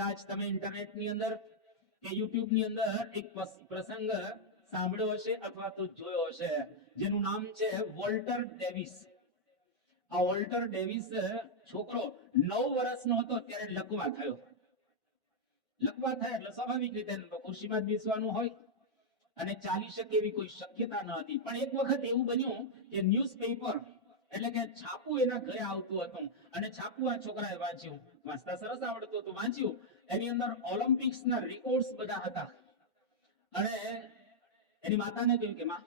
કદાચ તમે ઇન્ટરનેટ ની અંદર કે યુટ્યુબ ની અંદર એક પ્રસંગ સાંભળ્યો હશે અથવા તો જોયો હશે, જેનું નામ છે વોલ્ટર ડેવિસ. આ વોલ્ટર ડેવિસ છોકરો 9 વર્ષનો હતો ત્યારે લકવા થયો. લકવા થાય એટલે સ્વાભાવિક રીતે ખુરશીમાં જ બેસવાનું હોય અને ચાલી શકે એવી કોઈ શક્યતા ન હતી. પણ એક વખત એવું બન્યું કે ન્યૂઝપેપર એટલે કે છાપું એના ઘરે આવતું હતું અને છાપું આ છોકરાએ વાંચ્યું. વાંચતા સરસ આવડતું હતું. વાંચ્યું એની અંદર ઓલિમ્પિક્સના રેકોર્ડ્સ બધા હતા અને એની માતાને કહ્યું કે માં,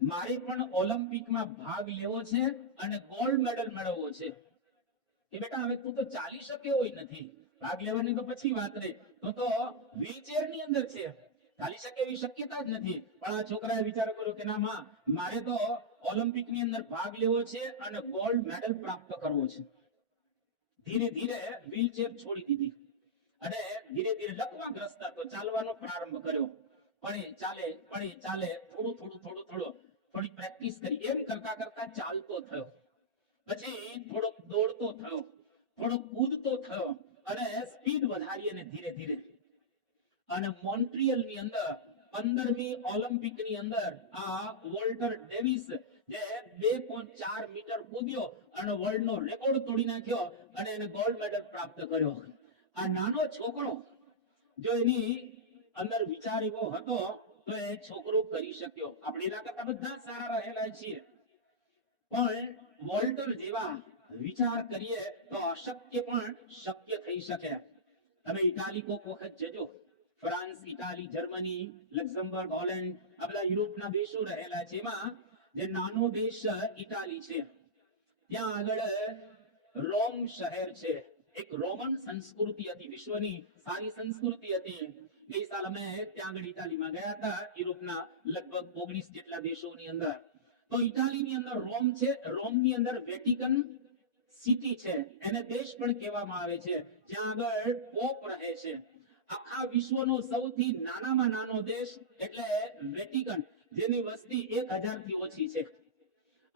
મારે પણ ઓલિમ્પિકમાં ભાગ લેવો છે અને ગોલ્ડ મેડલ મેળવવો છે. કે બેટા હવે તું તો ચાલી શકે હોય નથી, ભાગ લેવાની તો પછી વાત રહી, તો વ્હીલચેર ની અંદર છે, ચાલી શકે એવી શક્યતા જ નથી. પણ આ છોકરાએ વિચાર કર્યો કે ના માં, મારે તો ઓલિમ્પિક ની અંદર ભાગ લેવો છે અને ગોલ્ડ મેડલ પ્રાપ્ત કરવો છે. ધીરે ધીરે વ્હીલચેર છોડી દીધી અને ધીરે ધીરે લકવાગ્રસ્ત હતો, ચાલવાનો પ્રારંભ કર્યો. પણ એ ચાલે થોડી પ્રેક્ટિસ કરી. એમ કરતા કરતા ચાલતો થયો, પછી થોડોક દોડતો થયો, થોડોક કૂદતો થયો અને સ્પીડ વધારી અને ધીરે ધીરે અને મોન્ટ્રીયલ ની અંદર 15મી ઓલિમ્પિક ની અંદર આ વોલ્ટર ડેવિસ જે 2.4 મીટર કૂદ્યો અને વર્લ્ડ નો રેકોર્ડ તોડી નાખ્યો અને એને ગોલ્ડ મેડલ પ્રાપ્ત કર્યો. આ નાનો છોકરો જો એની અંદર વિચાર એવો હતો તો એ છોકરો કરી શક્યો. આપણે એના કરતા બધા સારા રહેલા છીએ, પણ વોલ્ટર જેવા વિચાર કરીએ તો અશક્ય પણ શક્ય થઈ શકે. તમે ઇટાલી કોક વખત જજો. France, Italy, Germany, Luxembourg, Holland, આ બધા યુરોપના દેશો રહેલા છે. એમાં જે નાનો દેશ ઇટાલી છે, ત્યાં આગળ રોમ શહેર છે. એક રોમન સંસ્કૃતિ હતી, વિશ્વની સારી સંસ્કૃતિ હતી. ગઈ સાલ અમે ત્યાં આગળ ઇટાલીમાં ગયા હતા, યુરોપના લગભગ 19 જેટલા દેશોની અંદર. તો ઇટાલીની અંદર રોમ છે. રોમની અંદર વેટિકન સિટી છે, એને દેશ પણ કહેવામાં આવે છે, જ્યાં આગળ પોપ રહે છે. આખા વિશ્વનો સૌથી નાનામાં નાનો દેશ એટલે વેટિકન, જેની વસ્તી 1000 થી ઓછી છે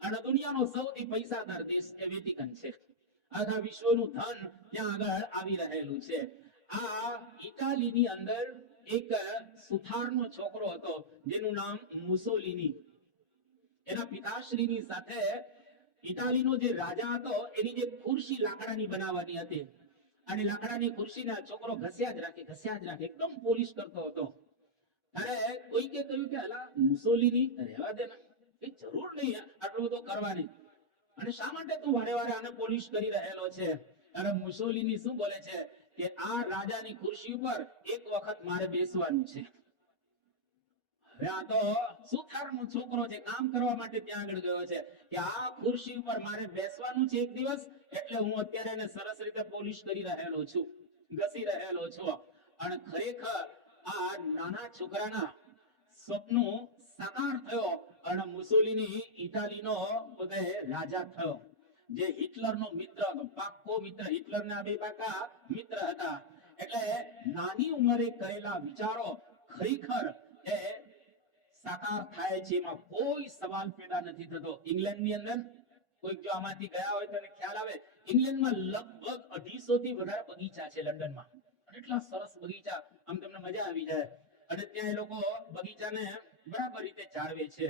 અને દુનિયાનો સૌથી પૈસાદાર દેશ એ વેટિકન છે. આખા વિશ્વનું ધન ત્યાં આગળ આવી રહેલું છે. આ ઇટાલીની અંદર એક સુથારનો છોકરો હતો જેનું નામ મુસોલિની. એના પિતાશ્રીની સાથે ઇટાલીનો જે રાજા હતો એની જે ખુરશી લાકડાની બનાવવાની હતી અને લાકડાની ખુરશીને છોકરો ઘસ્યા જ રાખે, એકદમ પોલિશ કરતો હતો. અરે કોઈકે કહ્યું કે અલા મુસોલિની, રહેવા દે ને, કઈ જરૂર નહીં આટલું બધું કરવાની, અને શા માટે તું વારે વારે આને પોલિશ કરી રહેલો છે? અને મુસોલિની શું બોલે છે કે આ રાજાની ખુરશી ઉપર એક વખત મારે બેસવાનું છે. હવે આ તો સુથારનો છોકરો છે, કામ કરવા માટે ત્યાં આગળ ગયો છે કે આ ખુરશી ઉપર મારે બેસવાનું છે એક દિવસ, એટલે હું અત્યારે એને સરસ રીતે પોલિશ કરી રહેલો છું, ઘસી રહેલો છું. અને ખરેખર આ નાના છોકરાના સ્વપ્નું સાકાર થયો અને મુસોલિની ઇટાલીનો રાજા થયો, જે હિટલરનો મિત્ર હતો, પાક્કો મિત્ર. હિટલરના બે પાકા મિત્ર હતા. એટલે નાની ઉંમરે કરેલા વિચારો ખરેખર એ સાકાર થાય છે, એમાં કોઈ સવાલ પેદા નથી થતો. ઇંગ્લેન્ડની અંદર કોઈક જો આમાંથી ગયા હોય તો એને ખ્યાલ આવે, ઇંગ્લેન્ડમાં લગભગ 250 થી વધારે બગીચા છે લંડનમાં. એટલા સરસ બગીચા, આમ તમને મજા આવી જાય. અને ત્યાં એ લોકો બગીચાને બરાબર રીતે જાળવે છે.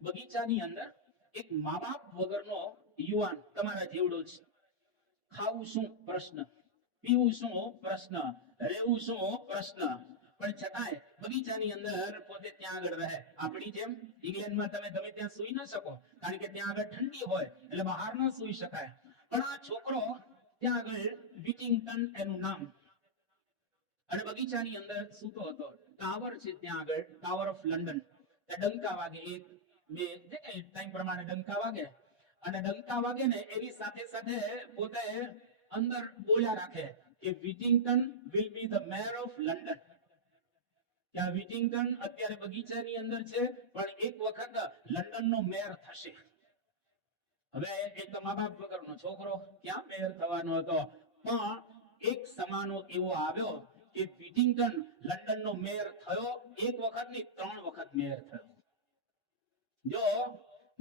બગીચાની અંદર એક મા બાપ વગરનો યુવાન તમારા જેવડો છે. ખાવું શું? પ્રશ્ન. પીવું શું? પ્રશ્ન. રહેવું શું? પ્રશ્ન. પણ છતાંય બગીચાની અંદર પોતે ત્યાં આગળ રહે. આપણી જેમ ઇંગ્લેન્ડમાં તમે ત્યાં સૂઈ ન શકો, કારણ કે ત્યાં આગળ ઠંડી હોય એટલે બહાર ન સૂઈ શકાય. પણ આ છોકરો ત્યાં આગળ વિટિંગટન એનું નામ, અને બગીચાની અંદર સૂતો હતો. ટાવર છે ત્યાં આગળ, ટાવર ઓફ લંડન. ડંકા વાગે, 1 2 જે કઈ ટાઈમ પ્રમાણે ડંકા વાગે, અને ડંકા વાગે ને એની સાથે સાથે પોતે અંદર બોલ્યા રાખે કે Whittington will be the mayor of London. ત્યાં વિટિંગટન અત્યારે બગીચાની અંદર છે, પણ એક વખત લંડનનો મેયર થશે. હવે એક તો મા બાપ વગરનો છોકરો ક્યાં મેયર થવાનો હતો, પણ એક સમાનો એવો આવ્યો કે વિટિંગટન લંડનનો મેયર થયો. એક વખત નહીં, 3 વખત મેયર થયો. જો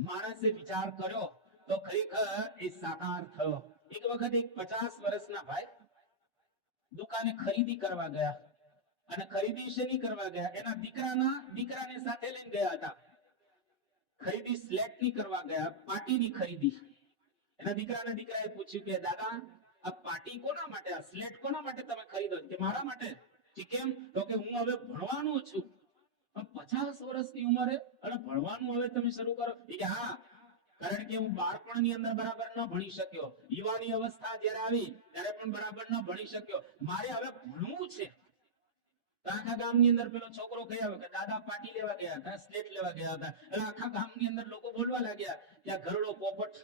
માણસે વિચાર કર્યો તો ખરેખર એ સાકાર થયો. એક વખત એક 50 વર્ષના ભાઈ દુકાને ખરીદી કરવા ગયા અને ખરીદી શેની કરવા ગયા? એના દીકરાને સાથે લઈને ગયા હતા. ખરીદી સ્લેટની કરવા ગયા, પાર્ટીની ખરીદી. એના દીકરાએ પૂછ્યું કે દાદા આ પાર્ટી કોના માટે, આ સ્લેટ કોના માટે તમે ખરીદો? કે મારા માટે. કે કેમ? તો કે હું હવે ભણવાનો છું. 50 વર્ષની ઉંમરે અને ભણવાનું હવે તમે શરૂ કરો? કે હા, કારણ કે હું બાળપણની અંદર બરાબર ન ભણી શક્યો, યુવાની અવસ્થા જ્યારે આવી ત્યારે પણ બરાબર ન ભણી શક્યો, મારે હવે ભણવું છે. આખા ગામની અંદર પેલો છોકરો કહી આવ્યો કે દાદા પાર્ટી લેવા ગયા હતા, સ્લેટ લેવા ગયા હતા. એટલે આખા ગામની અંદર લોકો બોલવા લાગ્યા કે આ ઘરડો પોપટ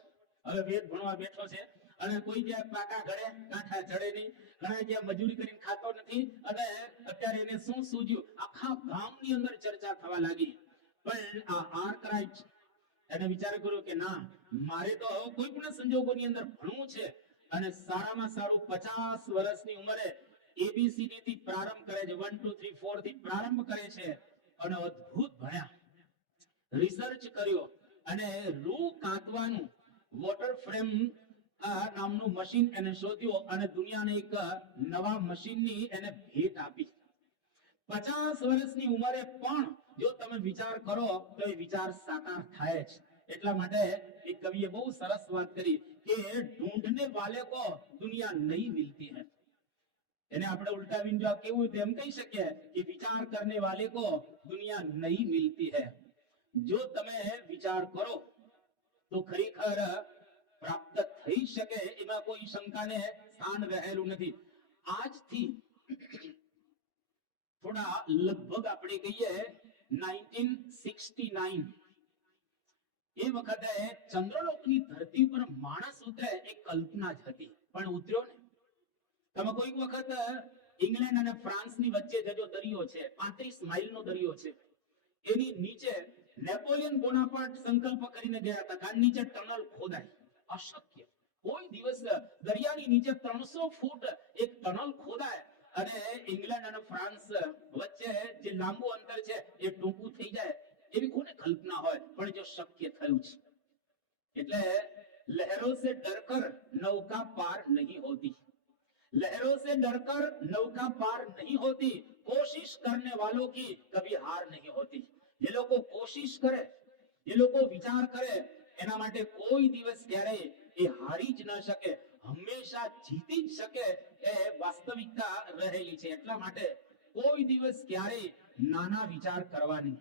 હવે વેદ ભણવા બેઠો છે અને કોઈ જ્યાં પાકા ઘરે કાંઠા ચડે નહીં, ઘણા જ્યાં મજૂરી કરીને ખાતો નથી અને અત્યારે એને શું સૂજ્યું? આખા ગામની અંદર ચર્ચા થવા લાગી. પણ આ આર્કરાઇટ એને વિચાર કર્યો કે ના, મારે તો કોઈ પણ સંજોગોની અંદર ભણવું છે. અને સારામાં સારું 50 વર્ષની ઉંમરે એબીસીડી થી પ્રારંભ કરે છે, 1 2 3 4 થી પ્રારંભ કરે છે અને અદ્ભુત ભણ્યા, રિસર્ચ કર્યો અને રૂ કાંતવાનું વોટર ફ્રેમ નામનું મશીન એને શોધ્યો અને દુનિયાને એક નવા મશીનની એને ભેટ આપી. 50 વર્ષની ઉંમરે પણ જો તમે વિચાર કરો તો એ વિચાર સાકાર થાય છે. એટલા માટે એક કવિએ બહુ સરસ વાત કરી કે ઢૂંઢને વાલે કો દુનિયા નહીં મિલતી હૈ. એને આપણે ઉલટાવીને જો કેવું તો એમ કહી શકીએ કે વિચાર કરને વાલે કો દુનિયા નહીં મિલતી હૈ. જો તમે વિચાર કરો તો ખરેખર પ્રાપ્ત થઈ શકે, એમાં કોઈ શંકાને સ્થાન રહેલું નથી. આજથી થોડા લગભગ આપણે કહીએ 1969 એ વખતે ચંદ્રલોકની ધરતી પર માણસ ઉતરે એ કલ્પના જ હતી, પણ ઉતર્યો ને. તમે કોઈક વખત ઇંગ્લેન્ડ અને ફ્રાન્સની વચ્ચે જજો, દરિયો છે, 35 માઇલનો દરિયો છે. એની નીચે નેપોલિયન બોનાપાર્ટ સંકલ્પ કરીને ગયા હતા કે આ નીચે ટનલ ખોદાય. અશક્ય. કોઈ દિવસ દરિયાની નીચે 300 ફૂટ એક ટનલ ખોદાય અને ઇંગ્લેન્ડ અને ફ્રાન્સ વચ્ચે જે લાંબુ અંતર છે એ ટૂંકું થઈ જાય, એવી કોને કલ્પના હોય? પણ જો શક્ય થયું છે. એટલે લહેરો સે ડરકર નૌકા પાર નહીં હોતી, लहरों से डरकर नौका पार नहीं होती, कोशिश करने वालों की कभी हार नहीं होती. જે લોકો કોશિશ કરે, જે લોકો વિચાર કરે, એના માટે કોઈ દિવસ ક્યારેય એ હારી જ ન શકે, હંમેશા જીતી જ શકે એ વાસ્તવિકતા રહેલી છે. એટલા માટે કોઈ દિવસ ક્યારેય નાના વિચાર કરવા નહીં.